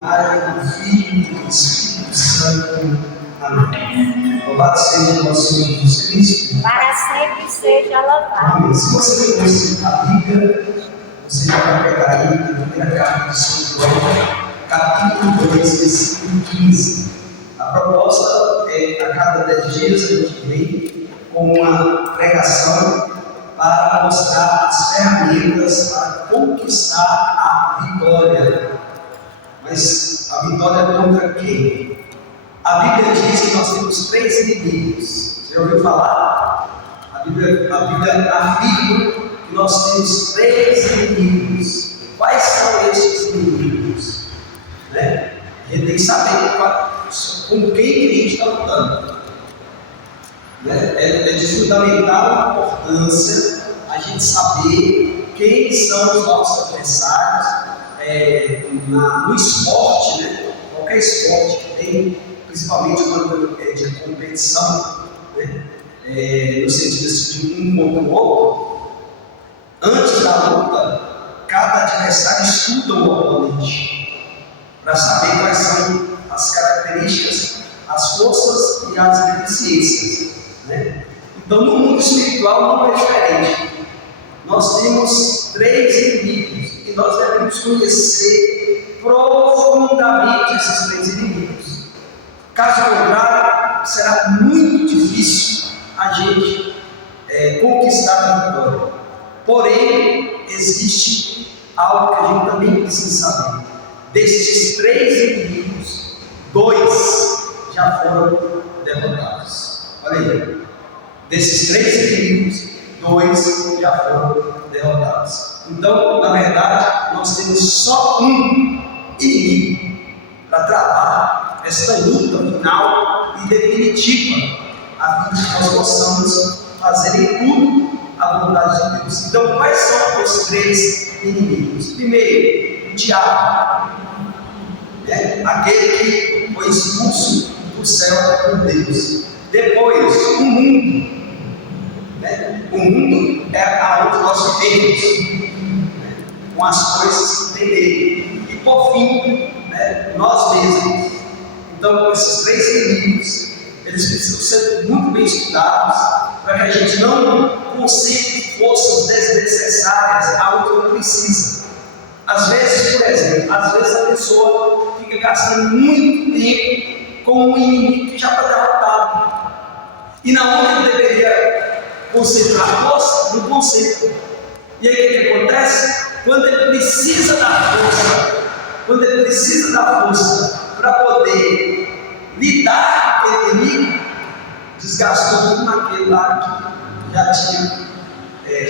Pai, do Filho e do Espírito Santo. Amém. Louvado seja o nosso Senhor Jesus Cristo. Para sempre seja louvado. Amém. Se você trouxe a Bíblia, você já vai pegar aí a primeira carta de São João, capítulo 2, versículo 15. A proposta é, a cada 10 dias, a gente vem com uma pregação para mostrar as ferramentas para conquistar a vitória. Mas a vitória é contra quem? A Bíblia diz que nós temos 3 inimigos. Você já ouviu falar? A Bíblia afirma que nós temos 3 inimigos. Quais são estes inimigos? Né? A gente tem que saber com quem que a gente está lutando. Né? É de fundamental importância a gente saber quem são os nossos adversários. No esporte, né? Qualquer esporte que tem, principalmente quando é de competição, né? No sentido de um contra o outro, antes da luta, cada adversário estuda o oponente para saber quais são as características, as forças e as deficiências, né? Então, no mundo espiritual não é diferente. Nós temos 3 inimigos e nós devemos conhecer profundamente esses 3 inimigos. Caso contrário, será muito difícil a gente conquistar a vitória. Porém, existe algo que a gente também precisa saber. Desses 3 inimigos, 2 já foram derrotados. Olha aí. Desses 3 inimigos, 2 já foram derrotados. Então, na verdade, nós temos só um inimigo para travar esta luta final e definitiva, a fim de que nós possamos fazer em tudo a vontade de Deus. Então, quais são os 3 inimigos? Primeiro, o diabo, aquele que foi expulso do céu por Deus. Depois, o mundo. O mundo é aonde nós vivemos, com as coisas que tem nele. E por fim, nós mesmos. Então, esses 3 inimigos, eles precisam ser muito bem estudados para que a gente não concentre forças desnecessárias aonde não precisa. Às vezes, por exemplo, a pessoa fica gastando muito tempo com um inimigo que já está derrotado. E na onde ele deveria concentrar a força, no conceito. E aí o que acontece? Quando ele precisa da força, para poder lidar com aquele inimigo, desgastou tudo naquele lá que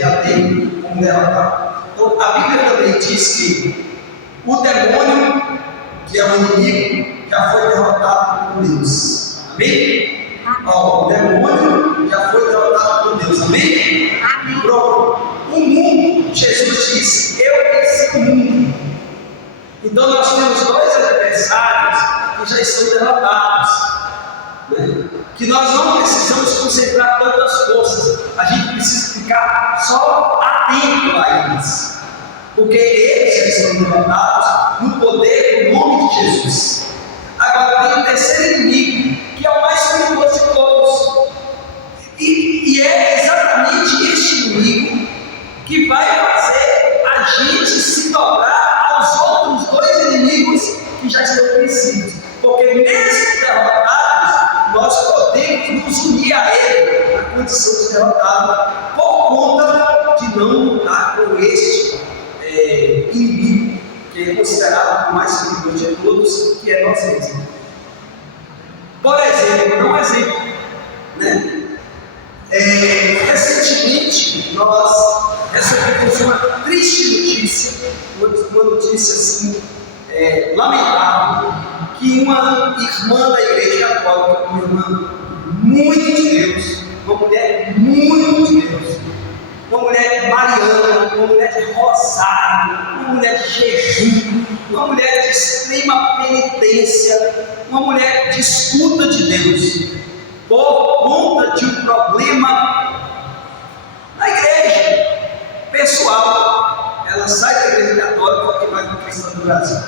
já tem como derrotar. Então a Bíblia também diz que o demônio, que é o inimigo, já foi derrotado por Deus. Amém? O demônio já foi derrotado por Deus, amém? Amém. Pronto. O mundo, Jesus disse: eu venci o mundo. Então nós temos 2 adversários que já estão derrotados, que nós não precisamos concentrar tantas forças, a gente precisa ficar só atento a eles, porque eles já estão derrotados no poder do nome de Jesus. Agora tem o terceiro inimigo, que é o mais perigoso de todos. E é exatamente este inimigo que vai fazer a gente se dobrar aos outros 2 inimigos que já estão vencidos. Porque mesmo derrotados, nós podemos nos unir a ele na condição de derrotado, por conta de não lutar com este inimigo, que é considerado o mais perigoso de todos, que é nós mesmos. Por exemplo, vou dar um exemplo, recentemente nós recebemos uma triste notícia, uma notícia assim, lamentável, que uma irmã da Igreja Católica, uma irmã muito de Deus, uma mulher muito de Deus, uma mulher mariana, uma mulher de rosário, uma mulher de jejum, uma mulher de extrema penitência, uma mulher de escuta de Deus, por conta de um problema na igreja pessoal. Ela sai da Igreja Católica e vai para o Cristão do Brasil.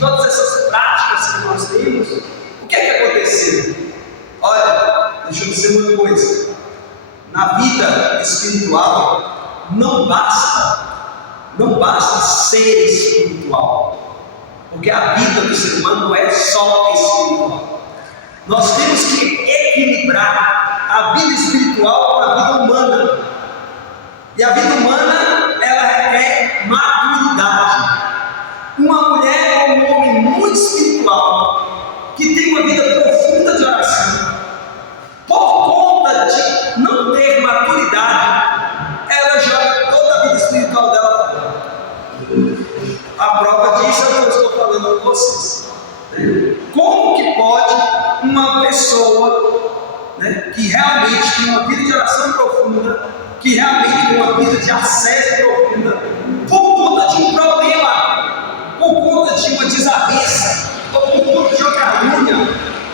todas essas práticas que nós temos, o que é que aconteceu? Olha, deixa eu dizer uma coisa: na vida espiritual, não basta ser espiritual, porque a vida do ser humano não é só espiritual. Nós temos que equilibrar a vida espiritual com a vida humana, e a vida humana, ela requer maturidade. Uma mulher ou um homem muito espiritual, que tem uma vida profunda de oração, por conta de não ter maturidade, ela joga toda a vida espiritual dela fora. A prova disso é o que eu estou falando com vocês. Como que pode uma pessoa, que realmente tem uma vida de oração profunda, que realmente tem uma vida de acesso profunda, por conta de um problema, por conta de uma desavença, ou por conta de uma calúnia,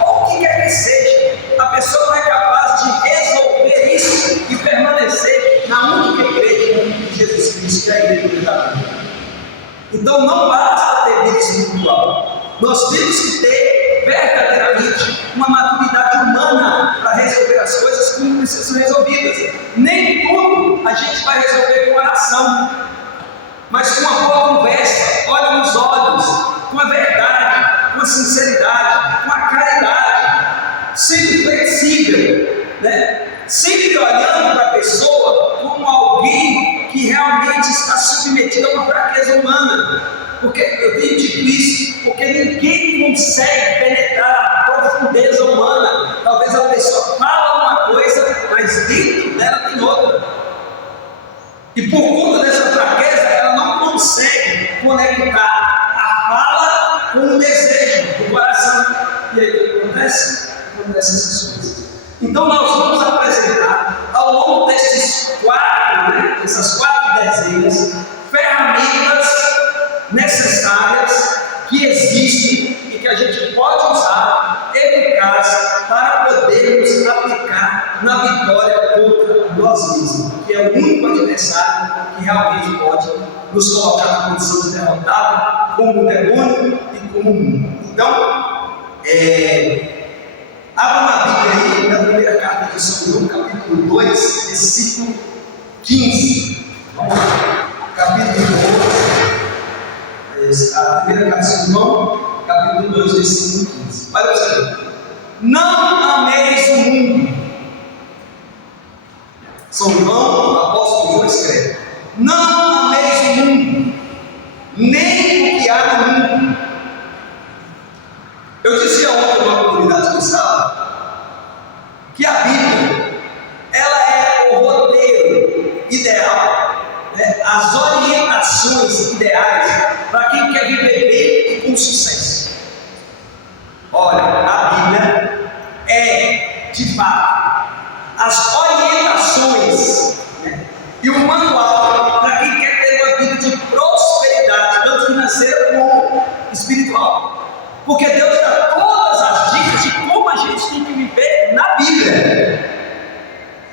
ou o que quer que seja, a pessoa não é capaz de resolver isso e permanecer na única igreja de Jesus Cristo, que é a igreja verdadeira. Então não basta ter vida espiritual, nós temos que ter verdadeiramente uma maturidade humana para resolver as coisas como precisam ser resolvidas. Nem tudo a gente vai resolver com oração, mas com uma boa conversa, olho nos olhos, com a verdade, com a sinceridade, com a caridade, sendo flexível, sempre olhando para a pessoa como alguém que realmente está submetido a uma fraqueza humana. Porque eu tenho dito isso, porque ninguém consegue penetrar a profundeza humana. Talvez a pessoa fala uma coisa, mas dentro dela tem outra. E por conta dessa fraqueza, ela não consegue conectar a fala com o desejo do coração. E aí o que acontece? Acontecem essas coisas. Então nós vamos apresentar ao longo dessas quatro dezenas, ferramentas necessárias que existem e que a gente pode usar eficazes para podermos aplicar na vitória contra nós mesmos, que é o único adversário que realmente pode nos colocar na condição de derrotado, como o demônio e como o mundo. Então, abra uma Bíblia aí na primeira carta de São João, capítulo 2, versículo 15. Vamos lá, capítulo 2, a primeira carta de São João, capítulo 2, versículo 15. Olha você, não ameis o mundo. São João, o apóstolo João escreve: não ameis o mundo, nem o que há no mundo. Eu dizia ontem numa comunidade cristã que a Bíblia, ela é o roteiro ideal, as orientações ideais para quem quer viver bem e com sucesso. Olha, a Bíblia é, de fato, as orientações, e o manual para quem quer ter uma vida de prosperidade, tanto financeira como espiritual. Porque Deus dá todas as dicas de como a gente tem que viver na Bíblia.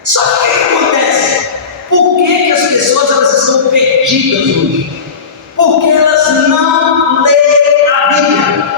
Só que o que acontece? Por que as pessoas elas estão perdidas hoje? Porque elas não leem a Bíblia.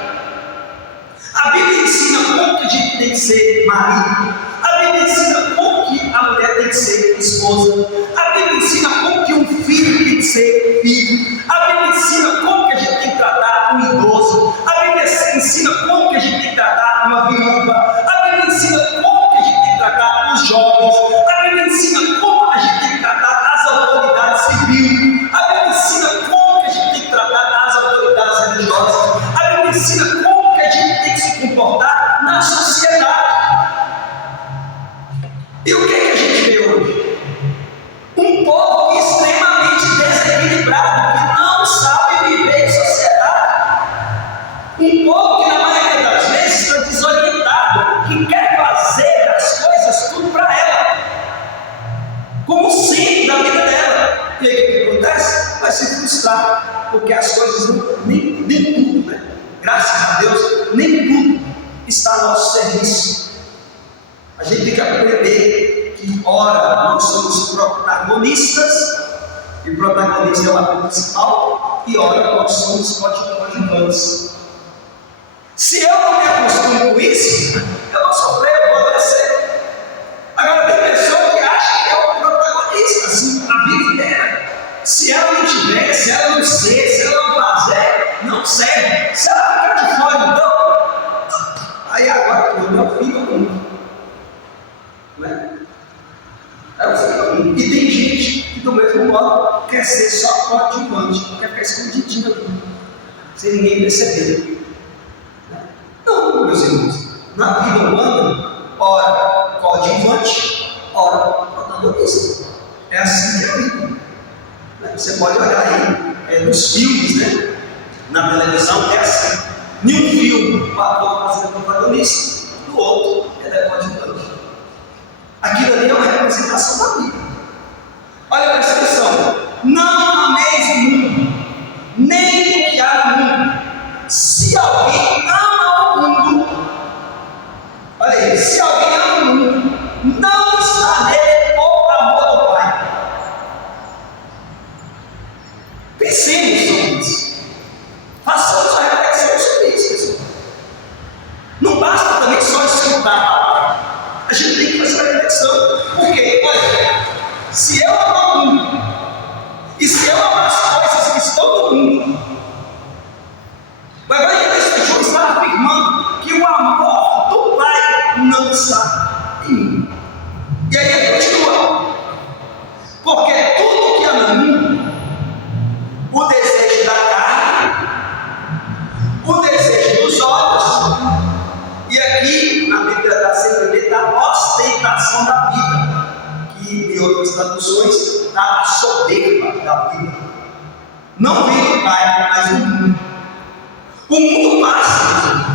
A Bíblia ensina como que a gente tem que ser marido. A Bíblia ensina como que a mulher tem que ser esposa. A Bíblia ensina como que um filho tem que ser filho. A Bíblia ensina como que a gente tem que tratar um idoso. A Bíblia ensina como que a gente tem que tratar uma viúva. A Bíblia ensina como que a gente tem que tratar os jovens. A Bíblia ensina como a gente tem que tratar as autoridades civis. A Bíblia ensina como que a gente tem que tratar as autoridades religiosas. A Bíblia ensina como que a gente tem que se comportar na sociedade. E o que a gente vê hoje? Um povo extremamente desequilibrado, que não sabe viver em sociedade. Um povo que na maioria das vezes está desorientado, que quer fazer as coisas tudo para ela, como centro da vida dela. E aí o que acontece? Vai se frustrar, porque as coisas nem tudo, graças a Deus, nem tudo está a nosso serviço. A gente tem que aprender que, ora, nós somos protagonistas, e protagonista é o ator principal, e ora, nós somos coadjuvantes. Se eu não me acostumo com isso, eu vou sofrer, eu vou adoecer. Agora tem pessoa que acha que é o protagonista, assim, a vida inteira. Se ela não tiver, se ela não ser, se ela não fazer, não serve. Se ela ficar de fora, então, aí agora eu não fico com. Né? Eu fico com. E tem gente que do mesmo modo quer ser só coadjuvante, quer ficar escondidinho ali, sem ninguém perceber. Não, meus irmãos, na vida humana, ora coadjuvante, ora protagonista. É assim que é a vida. Você pode olhar aí nos filmes, né? Na televisão é assim. Em um filme, o ator faz o protagonista, no outro, ele é coadjuvante. Aquilo ali é uma representação da vida. Olha a descrição: não ameis o mundo, nem o que há no mundo. Se alguém ama o mundo, olha aí, se alguém ama o mundo, não está nele o amor do Pai. Pensemos sobre isso. Façamos a reflexão sobre isso, pessoal. Não basta também só escutar a palavra. A gente tem que fazer a reflexão. Porque, olha, se eu amo o mundo, e se eu amo as coisas que estão no mundo, o evangelista João está afirmando que o amor do Pai não está em mim. E aí ele continua: porque tudo que há no mundo, o desejo da carne, o desejo dos olhos, e aqui na Bíblia está sempre dita a ostentação da vida, que em outras traduções está a soberba da vida. Não vem do Pai, mas do mundo. O mundo passa,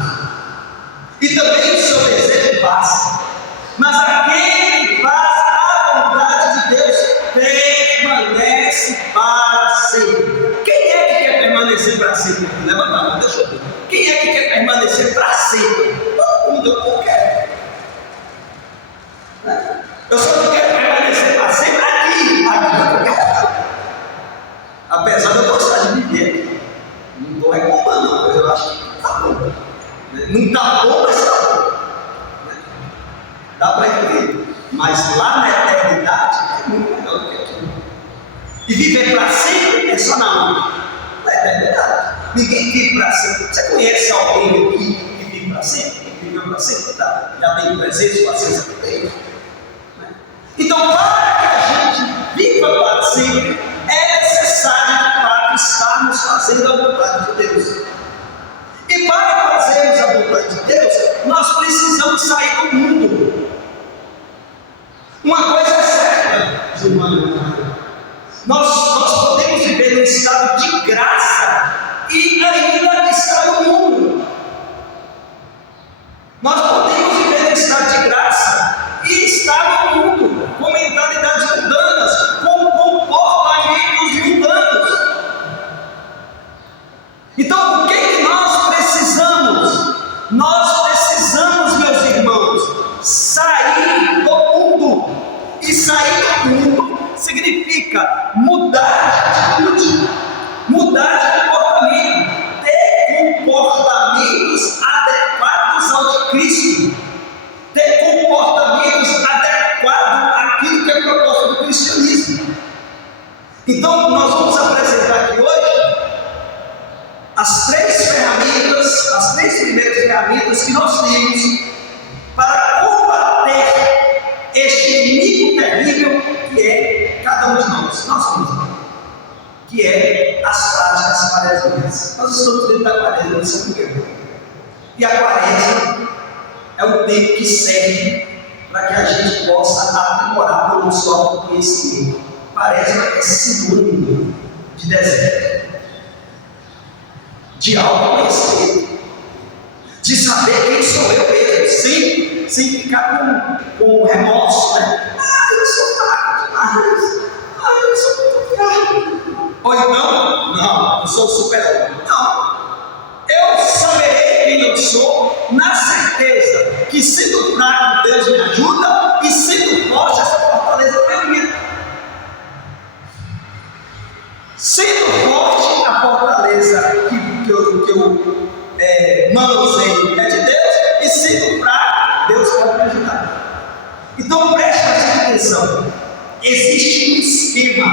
e também o seu desejo passa, mas aquele que faz a vontade de Deus permanece para sempre. Quem é que quer permanecer para sempre? Levanta a mão, deixa eu ver. Quem é que quer permanecer para sempre? Todo mundo, eu não quero. Eu só não quero permanecer para sempre aqui eu quero. Apesar de eu gostar de viver aqui. Não estou reclamando, não, mas eu acho que está bom. Não está bom, mas está bom. Dá para entender. Mas lá na eternidade é muito melhor do que aqui. E viver para sempre é só na eternidade. Ninguém vive para sempre. Você conhece alguém aqui que vive para sempre? Que viveu para sempre? Tá? Já tem 300, 400 anos. Então, para que a gente viva para sempre, é necessário para estarmos fazendo a vontade de Deus. E para fazermos a vontade de Deus, nós precisamos sair do mundo. Uma coisa é certa, Gilmar, nós podemos viver num estado de graça e ainda estar no mundo. Nós podemos viver num estado de graça e estar no mundo, com mentalidades mundanas, com comportamentos mundanos. Então, o que nós precisamos? Nós precisamos, meus irmãos, sair do mundo. E sair do mundo significa mudar de atitude, mudar de comportamento, ter comportamentos adequados ao de Cristo, ter comportamentos adequados àquilo que é proposto do cristianismo. Então, nós vamos apresentar aqui hoje as três primeiras ferramentas que nós temos para combater este inimigo terrível que é cada um de nós mesmos, que é as práticas quaresmais. Nós estamos dentro da quaresma de São Miguel. E a quaresma é o tempo que serve para que a gente possa aprimorar o nosso autoconhecimento. Quaresma é sinônimo de deserto, de autoconhecimento, de saber quem sou eu mesmo, sem ficar com remorso, né? Eu sou fraco demais, eu sou muito fraco. Ou então, não, eu sou super-homem. Não, eu saberei quem eu sou, na certeza que sendo fraco Deus me ajuda, e sendo forte essa fortaleza não é minha. Sendo forte a fortaleza que manuseio é de Deus, e se no fraco, Deus pode me ajudar. Então preste atenção, existe um esquema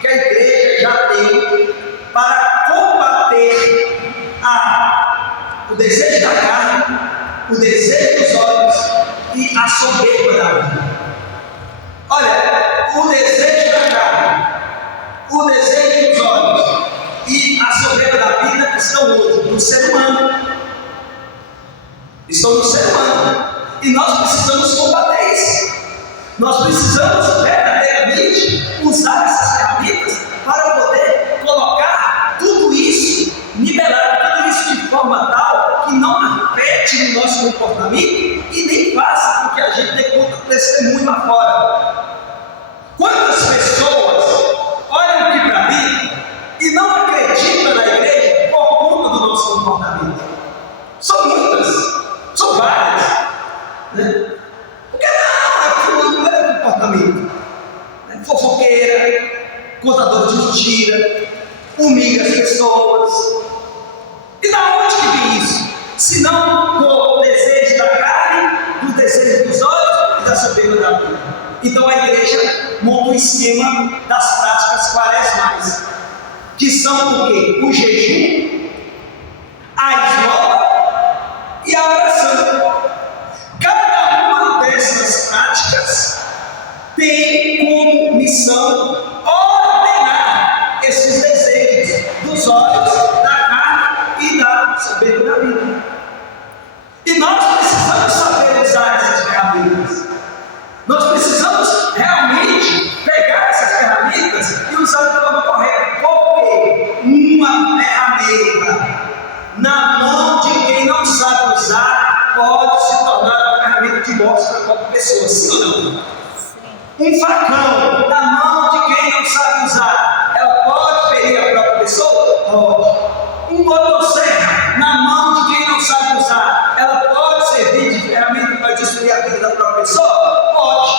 que a igreja já tem para combater o desejo da carne, o desejo dos olhos e a soberba da vida. Olha, o desejo da carne, o desejo dos olhos e a soberba da vida estão hoje no ser humano. Estão no ser humano. E nós precisamos combater isso. Nós precisamos verdadeiramente usar essas ferramentas para poder colocar tudo isso, liberar tudo isso de forma tal que não afete o nosso comportamento e nem faça com que a gente dê conta do testemunho lá fora. Quantas pessoas olham aqui para mim e não acreditam na igreja por conta do nosso comportamento? São muitas, são várias, né? Porque não é comportamento, né? Fofoqueira, contador de mentira, humilha as pessoas. E da onde que vem isso? Se não do desejo da carne, do desejo dos olhos e da soberba da vida. Então a igreja monta um esquema das práticas quaresmais, que são o quê? O jejum, a esmola e a oração. Cada uma dessas práticas tem como missão ordenar esses desejos dos olhos, da carne e da soberba da vida. E nós precisamos saber usar essas ferramentas. Nós precisamos realmente pegar essas ferramentas e usar de forma correta. Porque uma ferramenta na mão de quem não sabe usar pode se tornar uma ferramenta de morte para qualquer pessoa, sim ou não? Um facão na mão de quem não sabe usar, ela pode ferir a própria pessoa? Pode. Um motosserra na mão de quem não sabe usar, ela pode servir de ferramenta para destruir a vida da própria pessoa? Pode.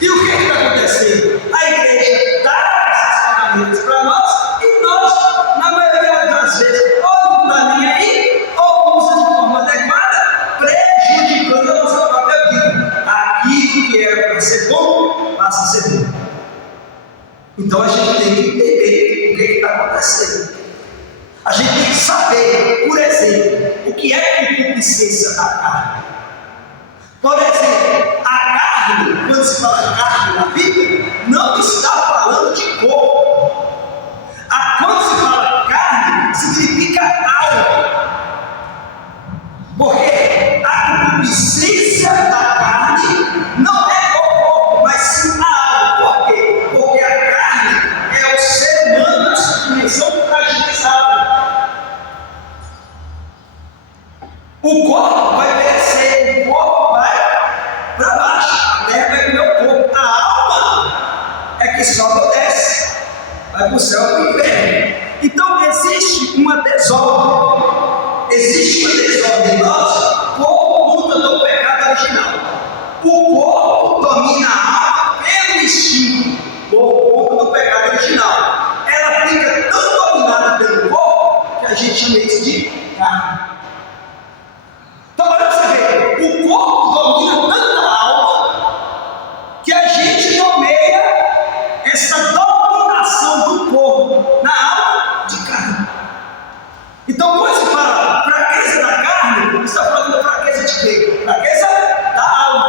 E o que está acontecendo? A igreja dá essas ferramentas para nós e nós, na maioria das vezes, ou não está nem aí, ou usa de forma adequada, prejudicando a nossa própria vida. Aquilo que era para ser bom, passa a ser bom. Então a gente tem que entender o que está acontecendo. A gente tem que saber, por exemplo, o que é a concupiscência da carne. Por exemplo, a carne, quando se fala carne na Bíblia, não está falando de corpo. Quando se fala carne, significa alma. Porque a concupiscência da carne não é o corpo, mas sim a alma. Por quê? Porque a carne é o ser humano na sua dimensão fragilizada. O corpo vai perecer, o corpo vai para baixo, a terra vai comer o corpo. A alma é que sobe ou desce, vai para o céu ou para o inferno. Então existe uma desordem. Existe uma desordem nossa por conta do pecado original. O corpo domina a alma pelo instinto, por conta do pecado original. Ela fica tão dominada pelo corpo que a gente chama isso de carne. Então, para você ver, o corpo domina tanto a alma que a gente nomeia essa dominação do corpo na alma de carne. Então, quando se fala fraqueza da carne, está falando da fraqueza de quê? Fraqueza da alma.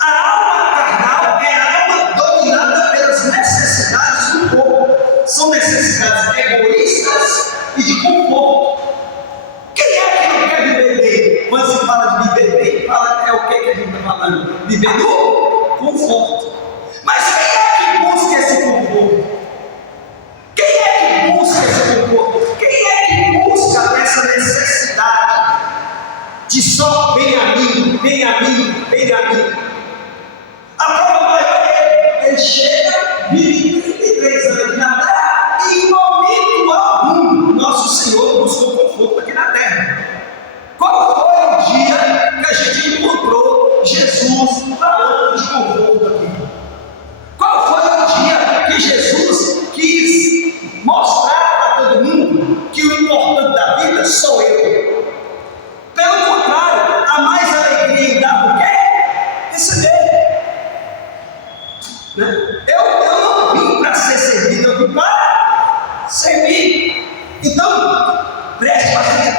A alma carnal é a alma dominada pelas necessidades do corpo. São necessidades egoístas e de conforto. Quem é que não quer viver bem? Quando se fala de viver bem, é o que a gente está falando? Viver no conforto. Mas quem é que busca esse conforto? Quem é que busca esse conforto? Quem é que busca essa necessidade de só vem a mim, vem a mim, vem a mim? A prova maior é ele chega, vive 33 anos na terra e em momento algum nosso Senhor buscou conforto aqui na terra. Qual foi o dia que a gente encontrou Jesus falando de conforto aqui? Qual foi o dia que Jesus quis mostrar para todo mundo que o importante da vida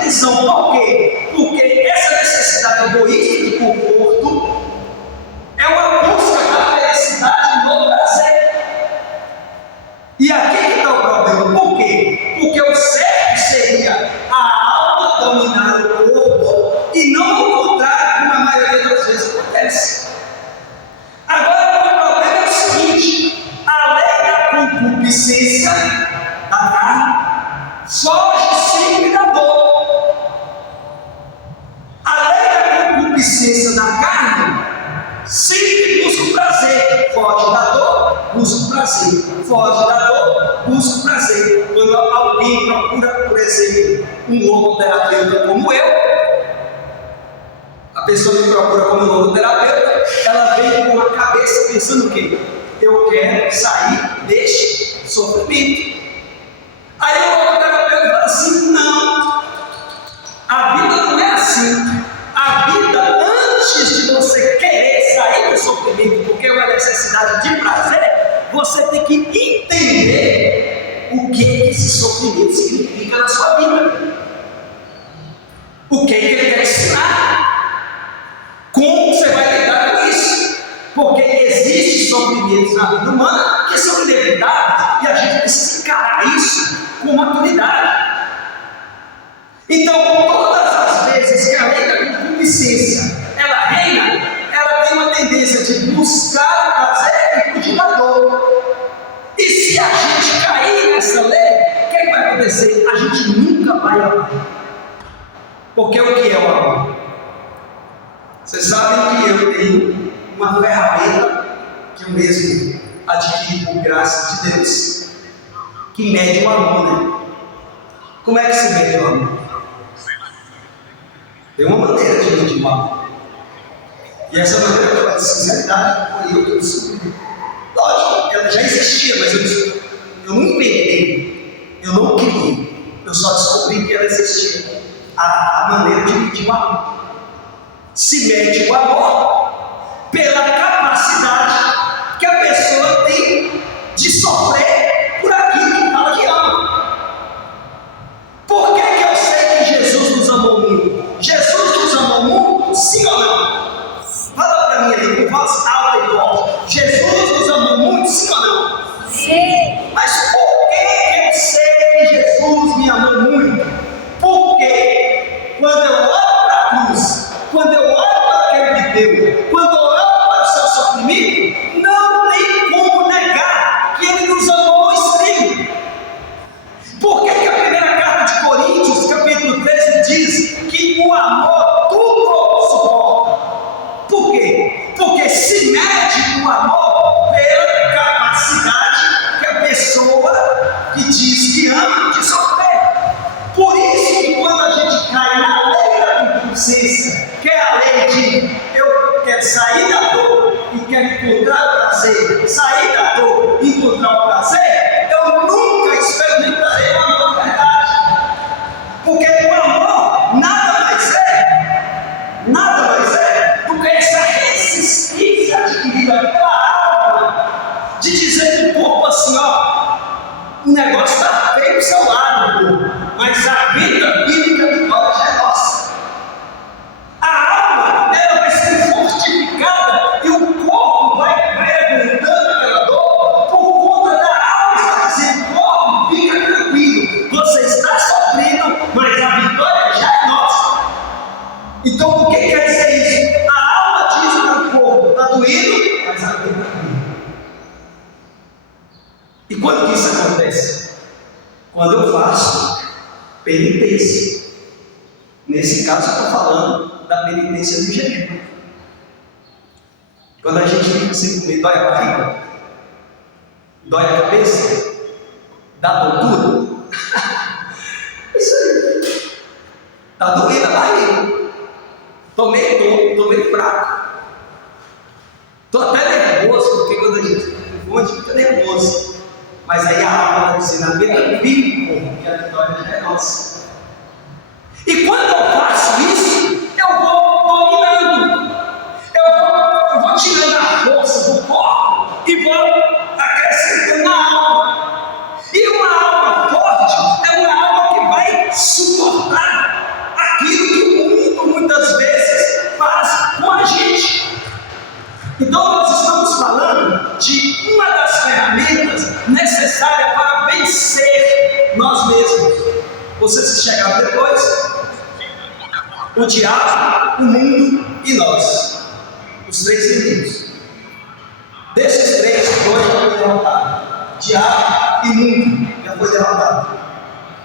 atenção. Por quê? Porque essa necessidade egoísta de conforto é uma busca da felicidade no prazer. E aqui que está o problema. Por quê? Porque o certo seria a alma dominar o corpo e não o contrário, como a maioria das vezes acontece. Agora, o problema é o seguinte: a lei da concupiscência da carne foge sempre da dor. A lei da concupiscência da carne sempre busca o prazer. Foge da dor, busca o prazer. Foge da dor, busca o prazer. Quando alguém procura, por exemplo, um logoterapeuta como eu, a pessoa que procura como logoterapeuta, ela vem com a cabeça pensando o quê? Eu quero sair deste sofrimento. Aí o logoterapeuta fala assim: não, a vida não é assim. A vida, antes de você querer sair do sofrimento, porque é uma necessidade de prazer, você tem que entender o que esse sofrimento significa na sua vida. O que ele quer ensinar? Como você vai lidar com isso? Porque existem sofrimentos na vida humana que são inevitáveis e a gente precisa encarar isso com maturidade. Então, todas as vezes que a lei da concupiscência ela reina, ela tem uma tendência de buscar o prazer e fugir da dor. E se a gente cair nessa lei, o que vai acontecer? A gente nunca vai amar. Porque o que é o amor? Vocês sabem que eu tenho uma ferramenta que eu mesmo adquiri por graça de Deus, que mede o amor, né? Como é que se mede o amor? Tem uma maneira de medir o amor. E essa maneira de fazer sinceridade foi eu que descobri. Lógico, ela já existia, mas eu não inventei, eu não criei, eu só descobri que ela existia. A maneira de medir o amor. Se mede o amor pela capacidade que a pessoa tem de sofrer por aquilo que fala que ama. Por que eu sei que Jesus nos amou muito? Jesus nos amou muito, sim ou não? Fala para mim aí, com voz alta e forte. Jesus nos amou muito, sim ou não? Sim. Mas por que eu sei que Jesus me amou muito? Porque quando eu olho para a cruz, quando eu olho para aquele que deu, quando eu olho para o seu sofrimento, não tem como negar que ele nos amou ao extremo. Por que a primeira carta de Coríntios, capítulo 13, diz que o amor tudo suporta? Por quê? Porque se mede o amor pela capacidade que a pessoa que diz que ama de sofrer. Por isso que quando a gente cai na lei da concupiscência, que é a lei de eu quero sair da dor e quero encontrar o prazer, sair da dor e encontrar o prazer, eu nunca experimentarei o amor de verdade. Porque o amor nada mais é do que essa resistência adquirida pela alma de dizer para o corpo assim: ó, o negócio está feio para o seu lado, mas a vida bíblica de Deus é nossa. A alma ela vai ser fortificada e o corpo vai aguentando aquela dor por conta da alma. Está dizendo: corpo, fica tranquilo, você está sofrendo, mas a vitória já é nossa. Então, o que quer dizer isso? A alma diz para o corpo: está doendo, mas a vida está doendo. E quando que isso acontece? Quando eu faço penitência. Nesse caso, eu estou falando da penitência do jejum. Quando a gente fica sem comer, dói a barriga, dói a cabeça, dá tontura. Isso aí. Está doendo a barriga. Tomei fraco. Estou até nervoso, porque quando a gente fica com fome, a gente fica nervoso. Mas aí a alma está dizendo: a vida vive, que a vitória já é nossa. E quando eu faço isso, eu vou dominando, eu vou tirando a força do corpo e vou acrescentando a alma. E uma alma forte é uma alma que vai suportar. Então nós estamos falando de uma das ferramentas necessárias para vencer nós mesmos. Vocês que chegaram depois, o diabo, o mundo e nós, os três inimigos. Desses três, dois já foi derrotado: diabo e mundo já foi derrotado.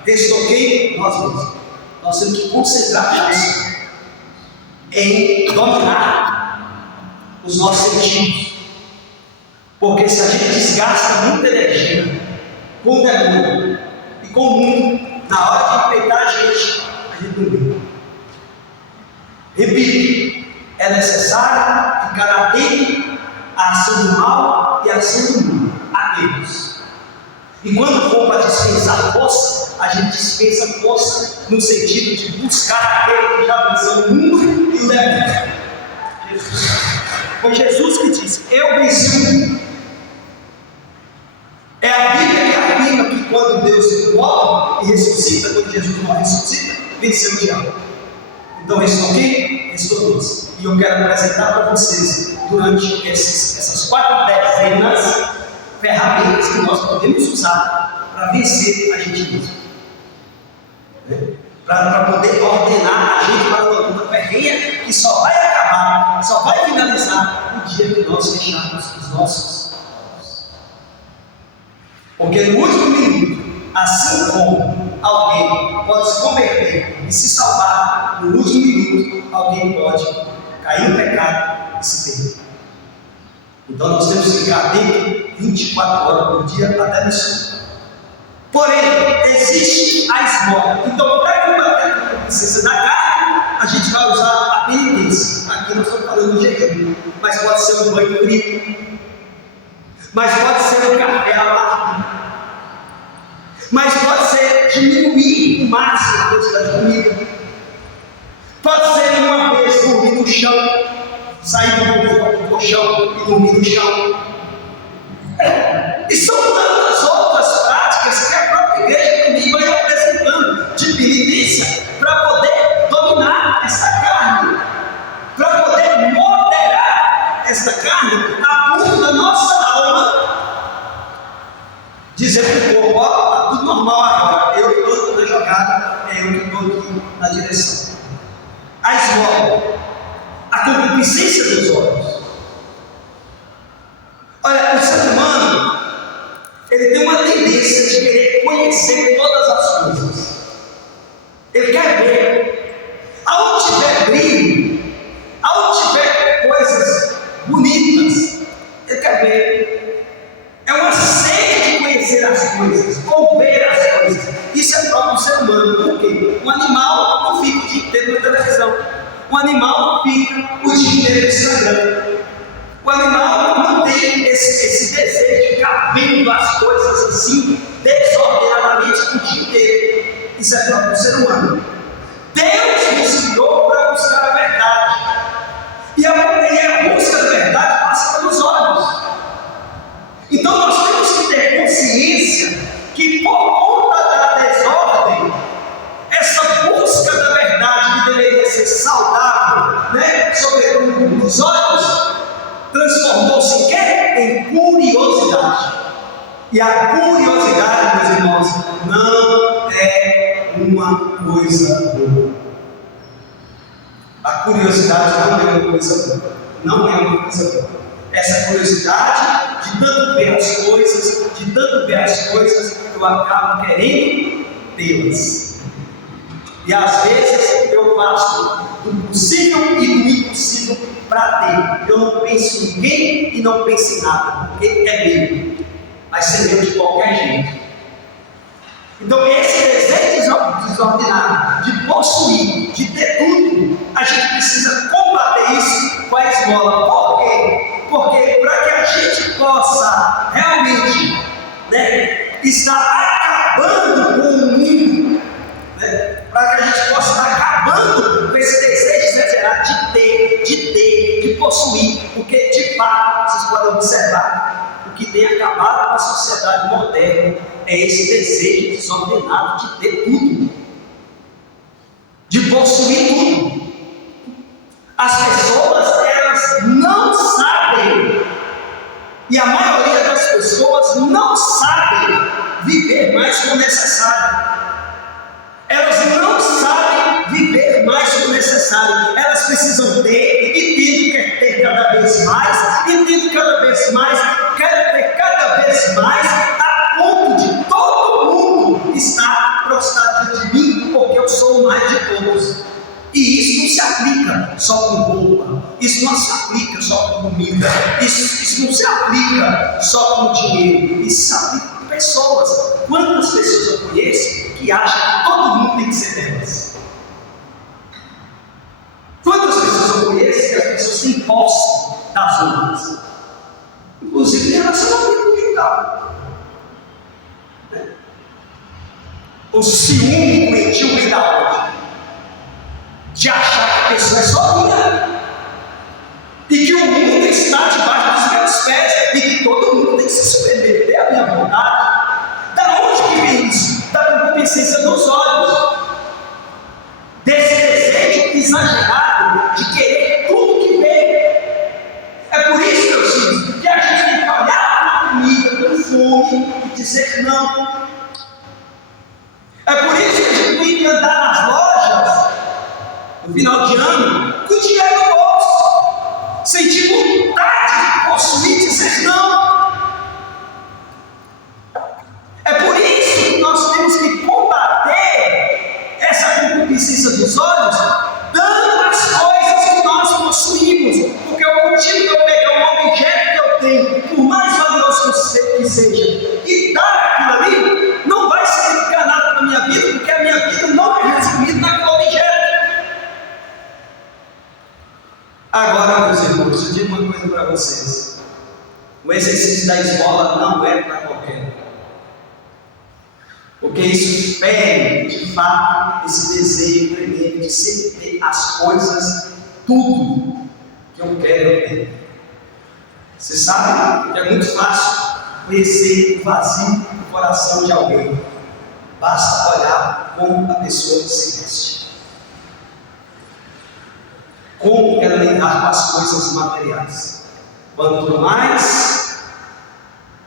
Restou quem? Nós mesmos. Nós temos que concentrar isso em dominar os nossos sentidos, porque se a gente desgasta muita energia com o demônio e com o mundo, na hora de enfrentar a gente não ganha. Repito, é necessário ficar atento à ação do mal e à ação do mundo, atentos. E quando for para dispensar força, a gente dispensa força no sentido de buscar aquele que já venceu o mundo e o demônio. Jesus. Foi Jesus que disse: eu venci o mundo. É a Bíblia que afirma que quando Deus morre e ressuscita, quando Jesus morre e ressuscita, venceu o diabo. Então restou quem? Restou Deus. E eu quero apresentar para vocês, durante essas 4 dezenas, ferramentas que nós podemos usar para vencer a gente mesmo. Para poder ordenar a gente para uma luta ferrenha que só vai acabar, só vai finalizar o dia que nós fecharmos os nossos olhos. Porque no último minuto, assim como alguém pode se converter e se salvar, no último minuto alguém pode cair no pecado e se perder. Então nós temos que ficar atentos 24 horas por dia até no sono. Porém, existe a esmola. Então, para combater a concupiscência da carne, a gente vai usar a penitência. Aqui nós estamos falando de jejum, mas pode ser um banho frio, mas pode ser um café amargo, mas pode ser diminuir o máximo a quantidade de comida, pode ser uma vez dormir no chão, sair do colchão e dormir no chão. E são tantas outras práticas que a própria igreja também vai apresentando de penitência para poder dominar essa carne, para poder moderar essa carne a ponto da nossa alma dizer para o corpo: ó, está tudo normal agora, eu estou na jogada, eu que estou aqui na direção. A esmola, a concupiscência dos olhos. Olha, o ser humano, ele tem uma tendência de querer conhecer todas as coisas. Ele quer ver. Aonde tiver brilho, aonde tiver coisas bonitas, ele quer ver. É uma sede de conhecer as coisas, ou ver as coisas. Isso é próprio do ser humano. Por quê? Um animal não fica o dia inteiro na televisão. Um animal não fica o dia inteiro no Instagram. O animal não tem esse desejo de ficar vendo as coisas assim, desordenadamente o dia inteiro. Isso é próprio do ser humano. Deus nos criou para buscar a verdade. E a busca da verdade passa pelos olhos. Então nós temos que ter consciência que, por conta da desordem, essa busca da verdade que deveria ser saudável, sobretudo nos olhos, transformou-se em quê? Em curiosidade. E a curiosidade, meus irmãos, não é uma coisa boa. A curiosidade não é uma coisa boa. Não é uma coisa boa. Essa curiosidade de tanto ver as coisas, eu acabo querendo tê-las. E às vezes eu faço do possível e do impossível para ter. Eu não penso em ninguém e não penso em nada, porque é meu. Vai ser meu de qualquer jeito. Então esse desejo desordenado de possuir, de ter tudo, a gente precisa combater isso com a esmola. Por quê? Porque para que a gente possa realmente estar acabando com o mundo, para que a gente possa estar acabando com esse desejo exagerado de possuir, porque de fato, vocês podem observar, o que tem acabado com a sociedade moderna é esse desejo desordenado de ter tudo, de possuir tudo. As pessoas, elas não sabem mais o necessário. Elas não sabem viver mais o necessário. Elas precisam ter, e tendo quer ter cada vez mais, e tendo cada vez mais, quer ter cada vez mais, a ponto de todo mundo estar prostrado diante de mim, porque eu sou o mais de todos. E isso não se aplica só com roupa, isso não se aplica só com comida, isso não se aplica só com dinheiro, isso se aplica com pessoas. Quantas pessoas eu conheço que acham que todo mundo tem que ser delas? Quantas pessoas eu conheço que as pessoas têm posse das outras, inclusive em relacionamento conjugal? O ciúme doentio vem da onde? De achar que a pessoa é só minha, e que o mundo está debaixo dos meus pés, e que todo mundo tem que se submeter à minha vontade. Da onde que vem isso? Da concupiscência dos olhos, desse desejo exagerado de querer tudo que vem. É por isso, meus filhos, que a gente tem que olhar para a comida com fome e dizer não. É por isso que a gente tem que andar nas lojas no final de ano com dinheiro no bolso, sentir vontade de possuir e dizer não. É por isso que nós temos que combater essa concupiscência dos olhos, dando as coisas que nós possuímos, porque o motivo de eu pegar um objeto que eu tenho, por mais valioso que seja, e dar aquilo ali, não vai significar nada para a minha vida, porque a minha vida não é resumida naquele objeto. Agora, meus irmãos, eu digo uma coisa para vocês: o exercício da esmola não é para qualquer um, porque isso fere de fato esse desejo tremendo de sempre ter as coisas, tudo que eu quero ter. Você sabe que é muito fácil conhecer o vazio do coração de alguém, basta olhar como a pessoa se veste, como ela lidar com as coisas materiais. Quanto mais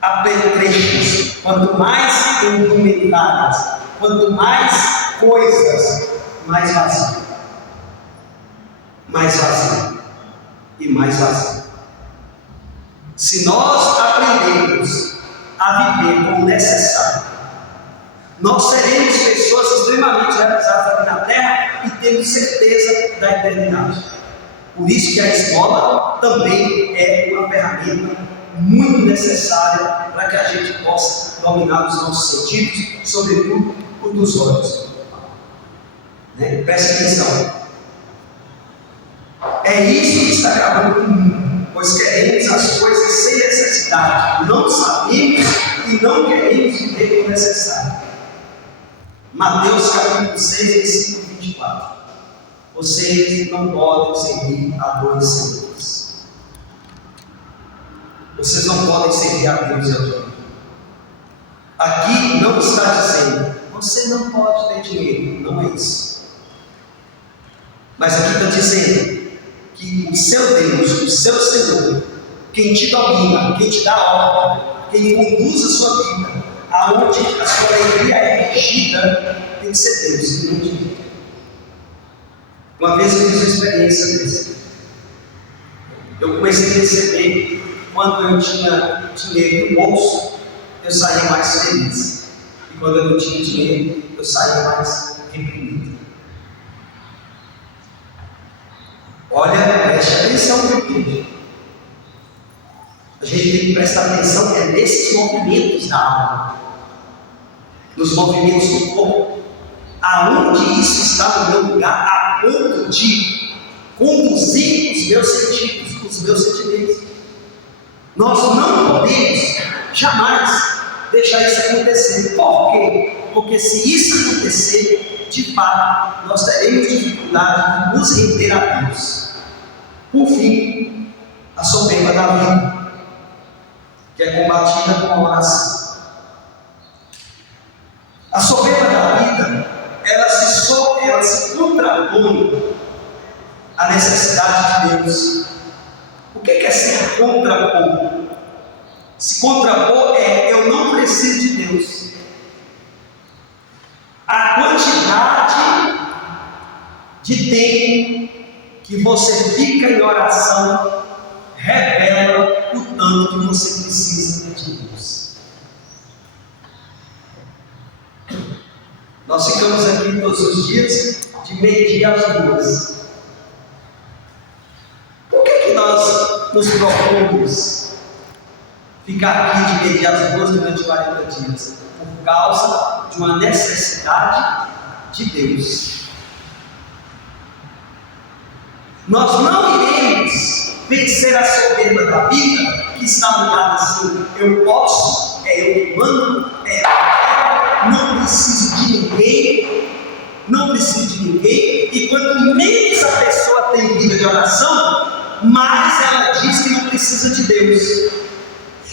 apetrechos, quanto mais indumentárias, quanto mais coisas, mais vazio, mais vazio e mais vazio. Se nós aprendermos a viver com o necessário, nós seremos pessoas extremamente realizadas aqui na terra e temos certeza da eternidade. Por isso que a esmola também é uma ferramenta muito necessária para que a gente possa dominar os nossos sentidos, sobretudo o dos olhos. Preste atenção. É isso que está acabando com o mundo, pois queremos as coisas sem necessidade, não sabemos e não queremos viver o necessário. Mateus capítulo 6, versículo 24. Vocês não podem servir a dois senhores. Vocês não podem servir a Deus e a dinheiro. Aqui não está dizendo, você não pode ter dinheiro. Não é isso. Mas aqui está dizendo que o seu Deus, o seu Senhor, quem te domina, quem te dá ordem, quem conduz a sua vida, aonde a sua alegria é regida, tem que ser Deus e não dinheiro. Uma vez eu fiz uma experiência dessa. Eu comecei a perceber, quando eu tinha dinheiro no bolso, eu saía mais feliz. E quando eu não tinha dinheiro, eu saía mais reprimido. Olha, preste atenção no vídeo. A gente tem que prestar atenção nesses movimentos da alma, nos movimentos do corpo, aonde isso está no meu lugar, a ponto de conduzir os meus sentidos, os meus sentimentos. Nós não podemos jamais deixar isso acontecer. Por quê? Porque se isso acontecer, de fato, nós teremos dificuldade de nos render a Deus. Por fim, a soberba da vida, que é combatida com a oração. A soberba da vida, ela se contrapõe à necessidade de Deus. O que é se contrapor? Se contrapor é eu não preciso de Deus. A quantidade de tempo que você fica em oração revela o tanto que você precisa de Deus. Nós ficamos aqui todos os dias de meio-dia às 2. Por que nós nos propomos ficar aqui de meio-dia às 2 durante 40 dias? Por causa de uma necessidade de Deus. Nós não iremos vencer a soberba da vida que está ligada assim: eu posso, eu que mando, eu que quero, não preciso de ninguém, e quanto menos a pessoa tem vida de oração, mais ela diz que não precisa de Deus.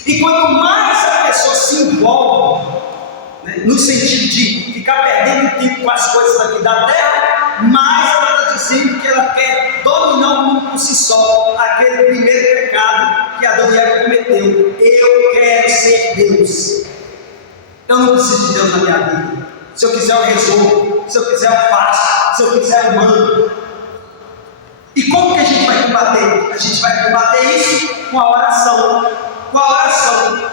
E quanto mais a pessoa se envolve, no sentido de ficar perdendo tempo com as coisas aqui da terra, mais ela está dizendo que ela quer dominar o mundo por si só. Aquele primeiro pecado que Adão e Eva cometeu: eu quero ser Deus, eu não preciso de Deus na minha vida. Se eu quiser eu resolvo, se eu quiser eu faço, se eu quiser eu mando. E como que a gente vai combater? A gente vai combater isso com a oração. Com a oração.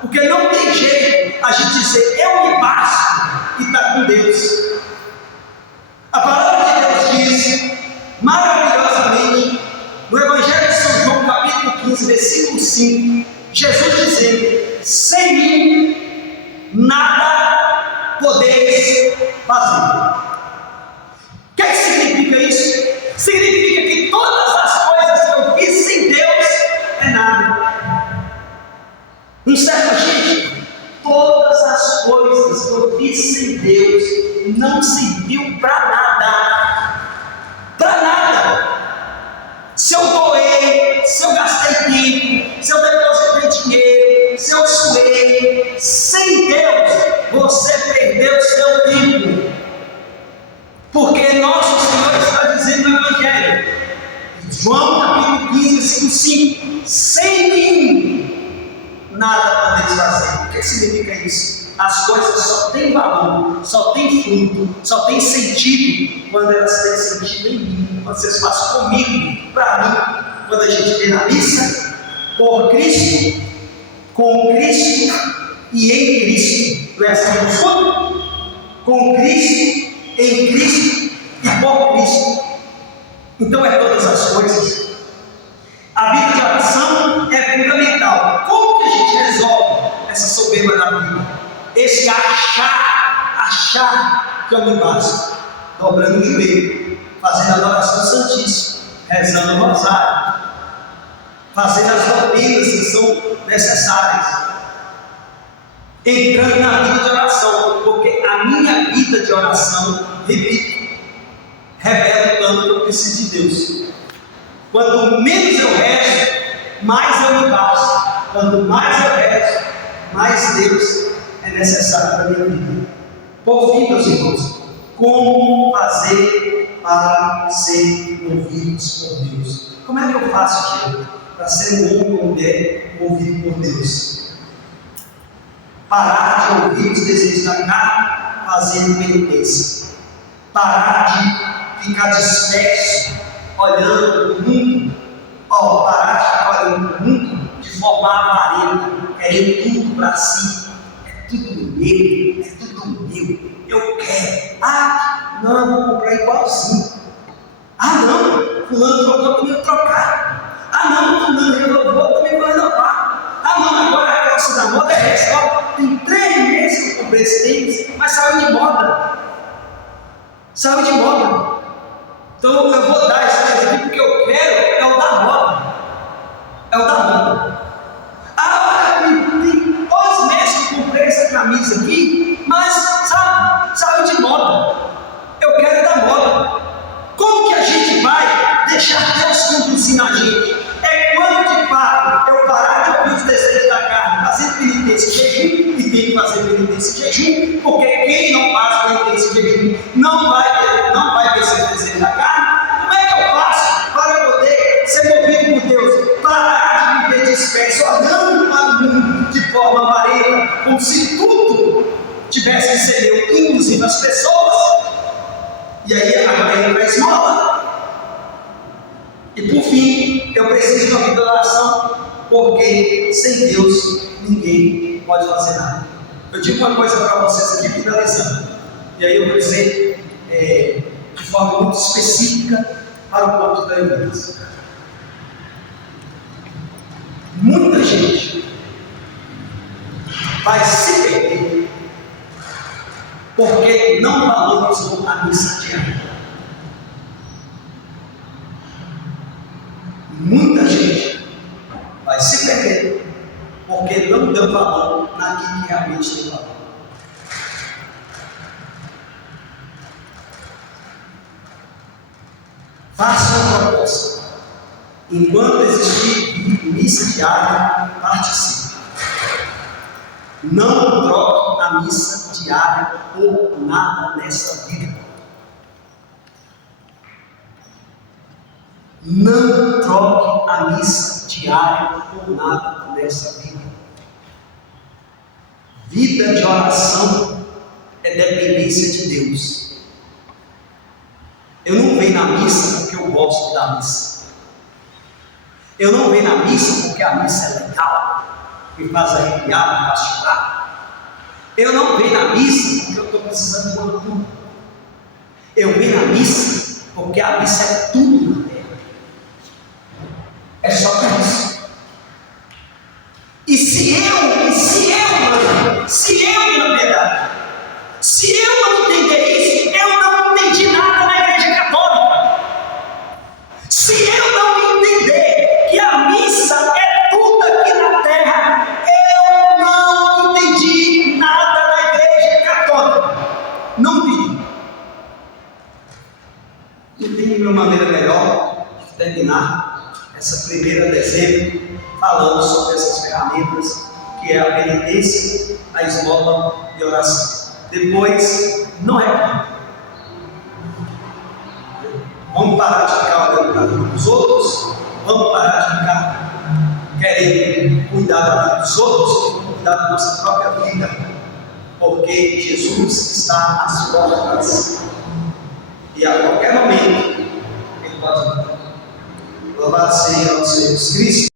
Porque não tem jeito a gente dizer eu me basto e está com Deus. A palavra de Deus diz maravilhosamente no Evangelho de São João, capítulo 15, versículo 5, Jesus dizendo: sem mim nada podeis fazer. O que significa isso? Significa que todas as coisas que eu fiz sem Deus é nada. Não serve a gente? Todas as coisas que eu fiz sem Deus não serviu para nada. Para nada. Se eu doei, se eu gastei tempo, se eu depositei dinheiro, se eu suei, sem Deus você perdeu seu tempo. Porque nosso Senhor está dizendo no Evangelho, João capítulo 15, versículo 5: sem mim nada podeis fazer. O que significa isso? As coisas só têm valor, só têm fruto, só têm sentido quando elas têm sentido em mim, quando vocês fazem comigo, para mim. Quando a gente vê na missa, por Cristo, com Cristo e em Cristo. Não é assim que funciona? Com Cristo, em Cristo e por Cristo. Então é todas as coisas. A vida de oração é fundamental. Como que a gente resolve essa soberba da vida? Esse achar que eu me basto, dobrando o joelho, fazendo a adoração santíssima, rezando o rosário, fazendo as doutrinas que são necessárias, entrando na vida de oração, porque a minha vida de oração, repito, revela o tanto que eu preciso de Deus. Quanto menos eu rezo, mais eu me basto. Quanto mais eu rezo, mais Deus é necessário para a minha vida. Por fim, meus irmãos, como fazer para ser ouvidos por Deus? Como é que eu faço, gente, para ser um homem ou mulher ouvido por Deus? Parar de ouvir os desejos da carne, fazendo penitência. Parar de ficar disperso, olhando o mundo. Parar de ficar olhando o mundo de forma avarenta, querendo tudo para si. É tudo meu, é tudo meu. Eu quero. Não, eu vou comprar igualzinho. Não, fulano trocou, também vou trocar. Não, fulano renovou, também vou renovar. Não, agora a calça da moda é essa. Tem 3 meses que eu comprei esse tênis, mas saiu de moda. Saiu de moda. Então eu vou dar esse tênis aqui porque eu quero, é o da moda. É o da moda. Tem 2 meses que eu comprei essa camisa aqui, mas sabe, saiu de moda. Eu quero da moda. Como que a gente vai deixar Deus conduzir na gente? É quando de fato eu parar de ouvir os desejos da carne, fazer penitência e jejum, e tem que fazer penitência e jejum, porque quem não faz penitência e jejum não vai vencer o desejo da carne. Como é das pessoas. E aí agora entra a esmola. E por fim, eu preciso de uma vida de oração, porque sem Deus ninguém pode fazer nada. Eu digo uma coisa para vocês aqui, finalizando, e aí eu vou dizer de forma muito específica para o povo da igreja. Muita gente vai se perder porque não valorizou a missa diária. Muita gente vai se perder porque não deu valor naquilo que realmente tem valor. Faça uma proposta. Enquanto existir missa diária, participe. Não troque a missa diária por nada nessa vida. Não troque a missa diária por nada nessa vida. Vida de oração é dependência de Deus. Eu não venho na missa porque eu gosto da missa. Eu não venho na missa porque a missa é legal, me faz arrepiar, me faz chorar. Eu não venho na missa porque eu estou precisando de uma cura. Eu venho na missa porque a missa é tudo na terra. É só para isso. E se eu, na verdade, se eu não entender isso, eu não entendi nada na igreja católica. Se eu não entender que a missa é tudo aqui na terra, eu não entendi nada na igreja católica. Não entendi. Não tem nenhuma maneira melhor de terminar essa primeira dezembro falando sobre essas ferramentas, que é a penitência, a esmola e a oração. Depois, não é. Vamos parar de ficar olhando para a vida dos outros, vamos parar de ficar querendo cuidar da vida dos outros, vamos cuidar da nossa própria vida, porque Jesus está às portas e a qualquer momento Ele pode vir. Louvado seja o Senhor Jesus Cristo.